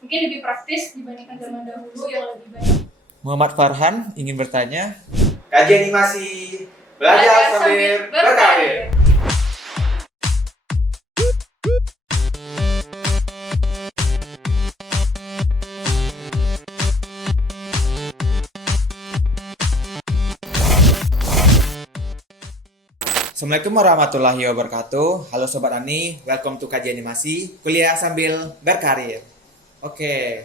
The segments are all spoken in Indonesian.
mungkin lebih praktis dibandingkan zaman dahulu yang lebih banyak. Muhammad Farhan ingin bertanya. Kajian animasi, belajar sambil berkarir. Assalamualaikum warahmatullahi wabarakatuh. Halo Sobat Ani, welcome to Kajian Animasi, kuliah sambil berkarir. Oke,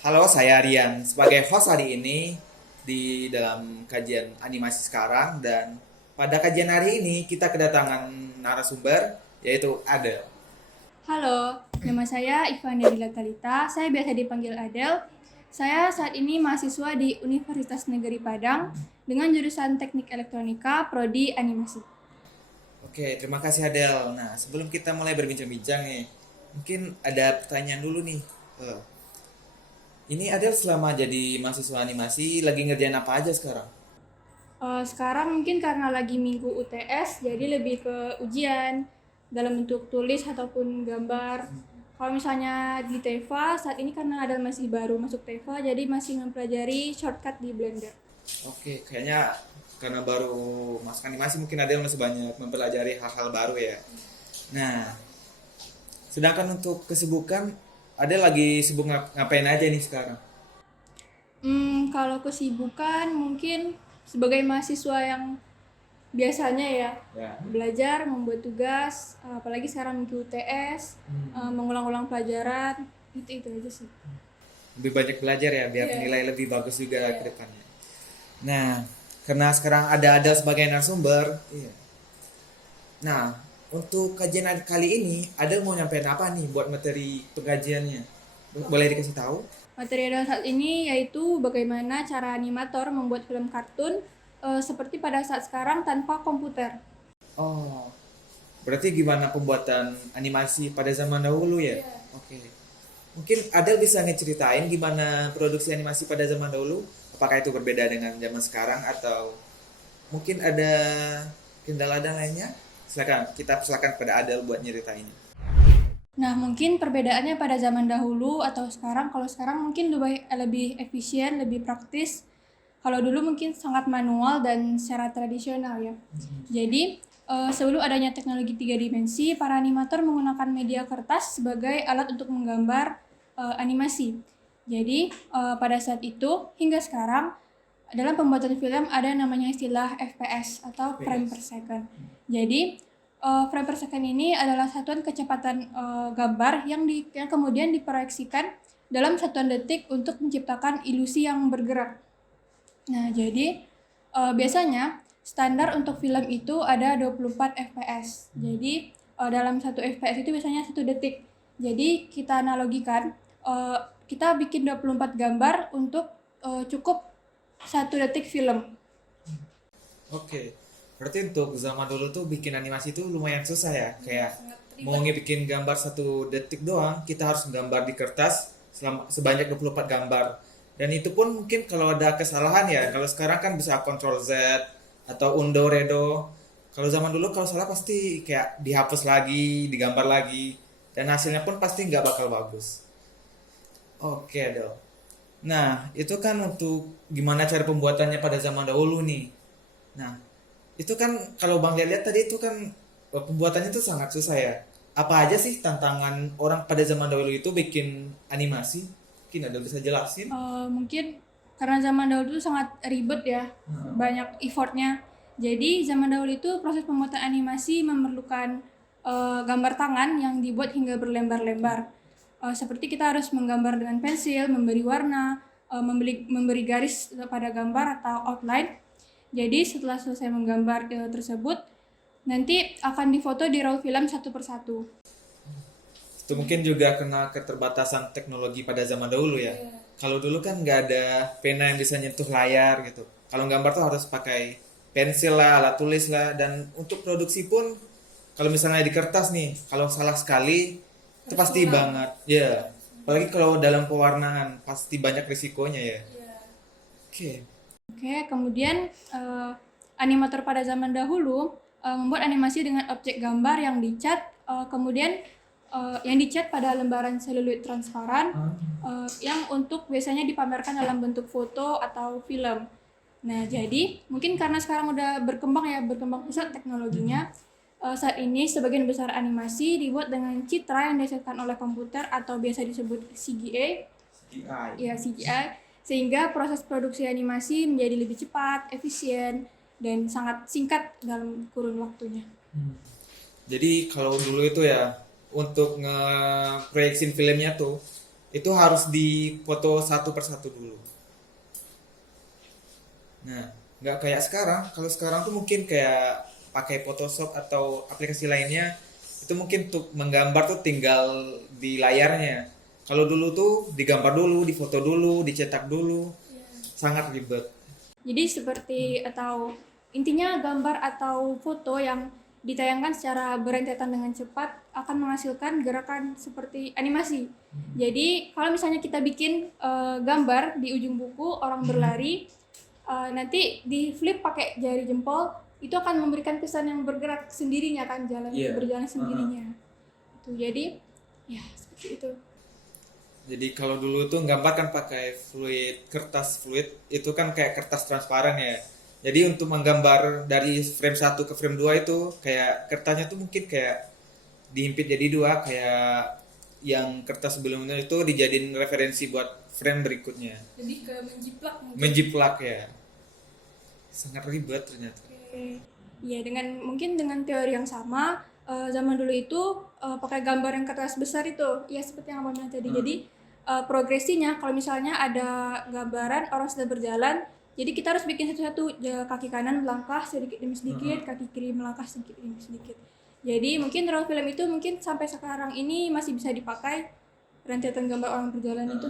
halo saya Rian sebagai host hari ini di dalam kajian animasi sekarang. Dan pada kajian hari ini kita kedatangan narasumber yaitu Adel. Halo, nama saya Ivana Dila Talita, saya biasa dipanggil Adel. Saya saat ini mahasiswa di Universitas Negeri Padang dengan jurusan Teknik Elektronika, Prodi Animasi. Oke, terima kasih Adel. Nah, sebelum kita mulai berbincang-bincang nih, mungkin ada pertanyaan dulu nih. Ini Adel selama jadi mahasiswa animasi lagi ngerjain apa aja sekarang? Sekarang mungkin karena lagi minggu UTS, jadi lebih ke ujian dalam bentuk tulis ataupun gambar. Kalau misalnya di TEVA, saat ini karena Adel masih baru masuk TEVA, jadi masih mempelajari shortcut di Blender. Oke, kayaknya karena baru masuk animasi mungkin Adel masih banyak mempelajari hal-hal baru ya. Nah, sedangkan untuk kesibukan, Adel lagi sibuk ngapain aja nih sekarang? Kalau kesibukan mungkin sebagai mahasiswa yang biasanya ya, belajar, membuat tugas, apalagi sekarang minggu UTS, mengulang-ulang pelajaran, itu aja sih. Lebih banyak belajar ya, biar Iya. nilai lebih bagus juga Iya. ke depannya. Nah, karena sekarang ada Adel sebagai narasumber, iya. Nah, untuk kajian kali ini, Adel mau nyampein apa nih buat materi pengajiannya? Boleh dikasih tahu? Materi Adel saat ini yaitu bagaimana cara animator membuat film kartun seperti pada saat sekarang tanpa komputer. Oh, berarti gimana pembuatan animasi pada zaman dahulu ya? Iya. Oke. Mungkin Adel bisa ngeceritain gimana produksi animasi pada zaman dahulu? Apakah itu berbeda dengan zaman sekarang atau mungkin ada kendala dan lainnya? Silakan pada Adel buat nyeritain. Nah, mungkin perbedaannya pada zaman dahulu atau sekarang, kalau sekarang mungkin lebih efisien, lebih praktis. Kalau dulu mungkin sangat manual dan secara tradisional ya. Jadi, sebelum adanya teknologi 3 dimensi, para animator menggunakan media kertas sebagai alat untuk menggambar animasi. Jadi, pada saat itu hingga sekarang dalam pembuatan film ada namanya istilah FPS atau frame per second. Jadi, frame per second ini adalah satuan kecepatan gambar yang kemudian diproyeksikan dalam satuan detik untuk menciptakan ilusi yang bergerak. Nah, jadi biasanya standar untuk film itu ada 24 fps. Jadi dalam satu fps itu biasanya 1 detik. Jadi kita analogikan, kita bikin 24 gambar untuk cukup 1 detik film. Oke. Berarti untuk zaman dulu tuh bikin animasi tuh lumayan susah ya. Kayak sangat ribet. mau bikin gambar 1 detik doang, kita harus menggambar di kertas sebanyak 24 gambar. Dan itu pun mungkin kalau ada kesalahan ya. Kalau sekarang kan bisa Ctrl Z atau undo redo. Kalau zaman dulu kalau salah pasti kayak dihapus lagi, digambar lagi. Dan hasilnya pun pasti nggak bakal bagus. Oke dong. Nah, itu kan untuk gimana cara pembuatannya pada zaman dahulu nih. Nah, itu kan kalau Bang lihat tadi itu kan pembuatannya itu sangat susah ya. Apa aja sih tantangan orang pada zaman dahulu itu bikin animasi? Mungkin ada bisa jelasin? Mungkin karena zaman dahulu itu sangat ribet ya, banyak effortnya. Jadi zaman dahulu itu proses pembuatan animasi memerlukan gambar tangan yang dibuat hingga berlembar-lembar. Seperti kita harus menggambar dengan pensil, memberi warna, memberi garis pada gambar atau outline. Jadi setelah selesai menggambar tersebut, nanti akan difoto di roll film satu persatu. Itu mungkin juga kena keterbatasan teknologi pada zaman dahulu ya. Kalau dulu kan nggak ada pena yang bisa nyentuh layar gitu. Kalau gambar tuh harus pakai pensil lah, alat tulis lah. Dan untuk produksi pun, kalau misalnya di kertas nih, kalau salah sekali, itu pasti banget. Ya, apalagi kalau dalam pewarnaan, pasti banyak risikonya ya. Oke. Oke, kemudian animator pada zaman dahulu membuat animasi dengan objek gambar yang dicat, kemudian yang dicat pada lembaran seluloid transparan yang untuk biasanya dipamerkan dalam bentuk foto atau film. Nah, jadi mungkin karena sekarang udah berkembang pesat teknologinya, saat ini sebagian besar animasi dibuat dengan citra yang dihasilkan oleh komputer atau biasa disebut CGI. Ya, CGI, sehingga proses produksi animasi menjadi lebih cepat, efisien, dan sangat singkat dalam kurun waktunya. Jadi kalau dulu itu ya untuk nge-proyeksin filmnya tuh itu harus dipoto satu persatu dulu. Nah, nggak kayak sekarang. Kalau sekarang tuh mungkin kayak pakai Photoshop atau aplikasi lainnya, itu mungkin untuk menggambar tuh tinggal di layarnya. Kalau dulu tuh digambar dulu, difoto dulu, dicetak dulu, sangat ribet. Jadi seperti atau intinya gambar atau foto yang ditayangkan secara berentetan dengan cepat akan menghasilkan gerakan seperti animasi. Jadi kalau misalnya kita bikin gambar di ujung buku orang berlari, nanti di flip pakai jari jempol, itu akan memberikan kesan yang bergerak sendirinya kan, berjalan sendirinya. Itu jadi ya seperti itu. Jadi kalau dulu tuh gambar kan pakai kertas fluid, itu kan kayak kertas transparan ya. Jadi untuk menggambar dari frame 1 ke frame 2 itu kayak kertasnya tuh mungkin kayak dihimpit jadi dua, kayak yang kertas sebelumnya itu dijadiin referensi buat frame berikutnya. Lebih ke menjiplak mungkin. Menjiplak ya. Sangat ribet ternyata. Iya, mungkin dengan teori yang sama, zaman dulu itu pakai gambar yang kertas besar itu, ya seperti yang Abang bilang tadi. Jadi progresinya kalau misalnya ada gambaran orang sedang berjalan, jadi kita harus bikin satu-satu, kaki kanan melangkah sedikit demi sedikit, kaki kiri melangkah sedikit demi sedikit. Jadi mungkin roll film itu mungkin sampai sekarang ini masih bisa dipakai, rentetan gambar orang berjalan itu.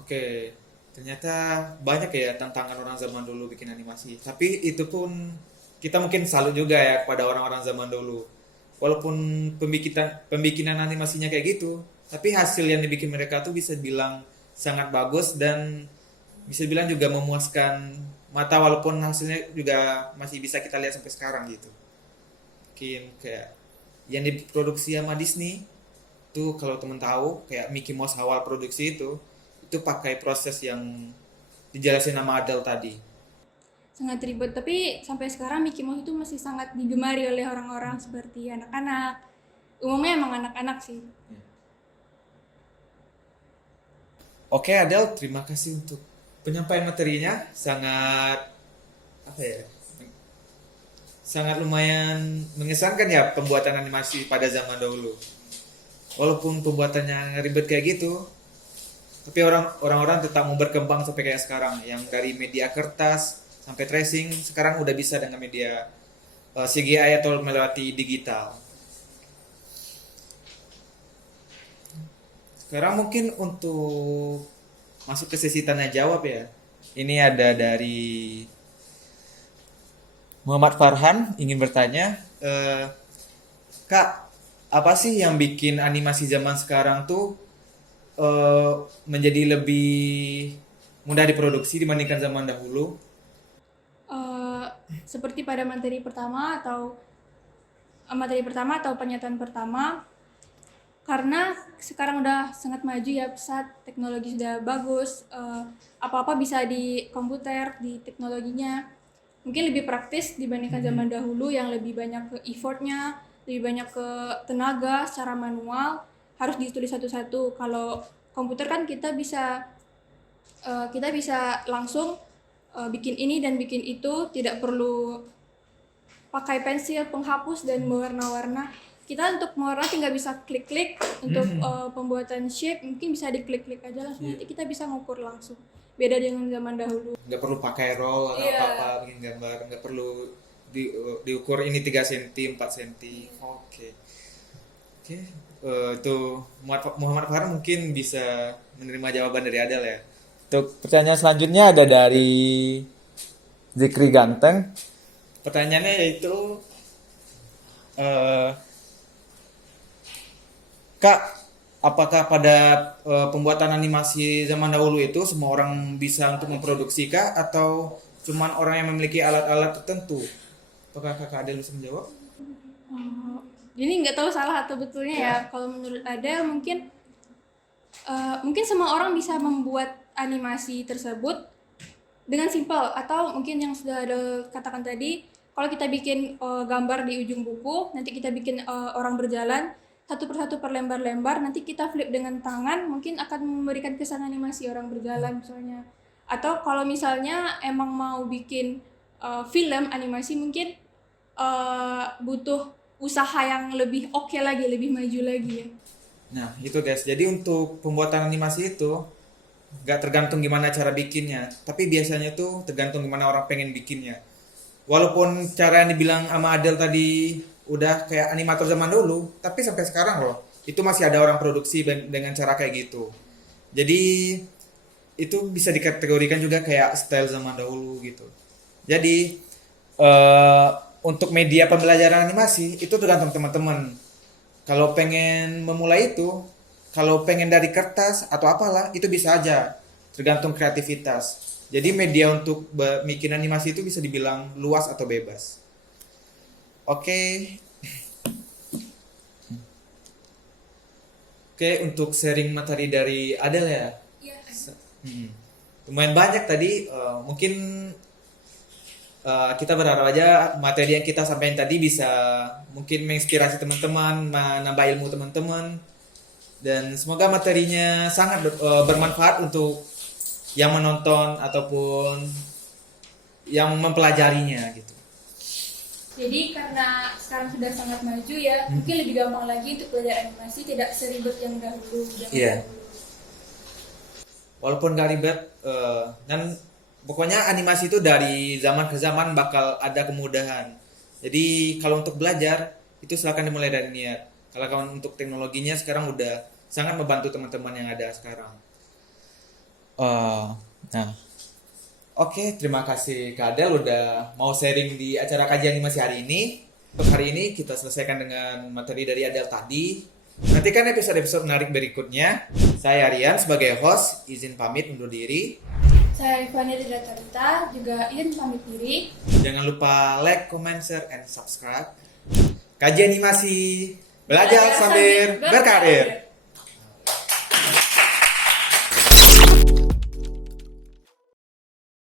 Oke, ternyata banyak ya tantangan orang zaman dulu bikin animasi. Tapi itu pun kita mungkin salut juga ya kepada orang-orang zaman dulu. Walaupun pembikinan animasinya kayak gitu, tapi hasil yang dibikin mereka tuh bisa bilang sangat bagus dan bisa bilang juga memuaskan mata, walaupun hasilnya juga masih bisa kita lihat sampai sekarang gitu. Mungkin kayak yang diproduksi sama Disney tuh, kalau temen tahu kayak Mickey Mouse awal produksi itu pakai proses yang dijelasin sama Adele tadi. Sangat ribet, tapi sampai sekarang Mickey Mouse itu masih sangat digemari oleh orang-orang seperti anak-anak. Umumnya emang anak-anak sih. Oke Adele, terima kasih untuk penyampaian materinya, sangat sangat lumayan mengesankan ya pembuatan animasi pada zaman dahulu. Walaupun pembuatannya ribet kayak gitu, tapi orang-orang tetap mau berkembang sampai kayak sekarang, yang dari media kertas sampai tracing sekarang udah bisa dengan media CGI atau melewati digital. Sekarang mungkin untuk masuk ke sesi tanya jawab ya. Ini ada dari Muhammad Farhan ingin bertanya, Kak, apa sih yang bikin animasi zaman sekarang tuh menjadi lebih mudah diproduksi dibandingkan zaman dahulu? Seperti pada materi pertama atau pernyataan pertama, karena sekarang udah sangat maju ya, pesat, teknologi sudah bagus, apa-apa bisa di komputer, di teknologinya. Mungkin lebih praktis dibandingkan zaman dahulu yang lebih banyak ke effortnya, lebih banyak ke tenaga secara manual, harus ditulis satu-satu. Kalau komputer kan kita bisa langsung bikin ini dan bikin itu, tidak perlu pakai pensil penghapus dan mewarna-warna. Kita untuk mewarna tinggal bisa klik-klik, untuk pembuatan shape mungkin bisa diklik-klik aja langsung, nanti kita bisa ngukur langsung. Beda dengan zaman dahulu. Nggak perlu pakai roll atau apa-apa bikin gambar, nggak perlu diukur ini 3 cm, 4 cm. Oke. Itu Muhammad Farhan mungkin bisa menerima jawaban dari Adel ya. Untuk pertanyaan selanjutnya ada dari Zikri Ganteng. Pertanyaannya yaitu, Kak, apakah pada pembuatan animasi zaman dahulu itu semua orang bisa untuk memproduksi kah, atau cuman orang yang memiliki alat-alat tertentu? Apakah Kakak Adel bisa menjawab? Ini nggak tahu salah atau betulnya ya. Kalau menurut Adel mungkin semua orang bisa membuat animasi tersebut dengan simpel, atau mungkin yang sudah ada katakan tadi, kalau kita bikin gambar di ujung buku, nanti kita bikin orang berjalan satu persatu per lembar-lembar, nanti kita flip dengan tangan, mungkin akan memberikan kesan animasi orang berjalan misalnya. Atau kalau misalnya emang mau bikin film animasi, mungkin butuh usaha yang lebih oke lagi, lebih maju lagi ya. Nah, itu guys. Jadi untuk pembuatan animasi itu nggak tergantung gimana cara bikinnya, tapi biasanya tuh tergantung gimana orang pengen bikinnya. Walaupun cara yang dibilang sama Adel tadi udah kayak animator zaman dulu, tapi sampai sekarang loh, itu masih ada orang produksi dengan cara kayak gitu. Jadi itu bisa dikategorikan juga kayak style zaman dahulu gitu. Jadi untuk media pembelajaran animasi itu tergantung teman-teman. Kalau pengen memulai itu, kalau pengen dari kertas atau apalah, itu bisa aja. Tergantung kreativitas. Jadi media untuk bikin animasi itu bisa dibilang luas atau bebas. Oke. Oke, untuk sharing materi dari Adel ya. Iya. Lumayan banyak tadi. Mungkin kita berharap aja materi yang kita sampaikan tadi bisa mungkin menginspirasi teman-teman, menambah ilmu teman-teman, dan semoga materinya sangat bermanfaat untuk yang menonton ataupun yang mempelajarinya gitu. Jadi karena sekarang sudah sangat maju ya, mungkin lebih gampang lagi untuk belajar animasi, tidak seribet yang dahulu. Iya. Walaupun gak ribet, dan pokoknya animasi itu dari zaman ke zaman bakal ada kemudahan. Jadi kalau untuk belajar itu silakan dimulai dari niat. Kalau untuk teknologinya sekarang udah sangat membantu teman-teman yang ada sekarang. Nah, oke, terima kasih Kak Adel udah mau sharing di acara kajian animasi hari ini. Untuk hari ini kita selesaikan dengan materi dari Adel tadi. Nantikan episode-episode menarik berikutnya. Saya Rian sebagai host, izin pamit undur diri. Saya Rifani Ridatarita, juga izin pamit diri. Jangan lupa like, comment, share, and subscribe. Kajian animasi, belajar sambil berkarir.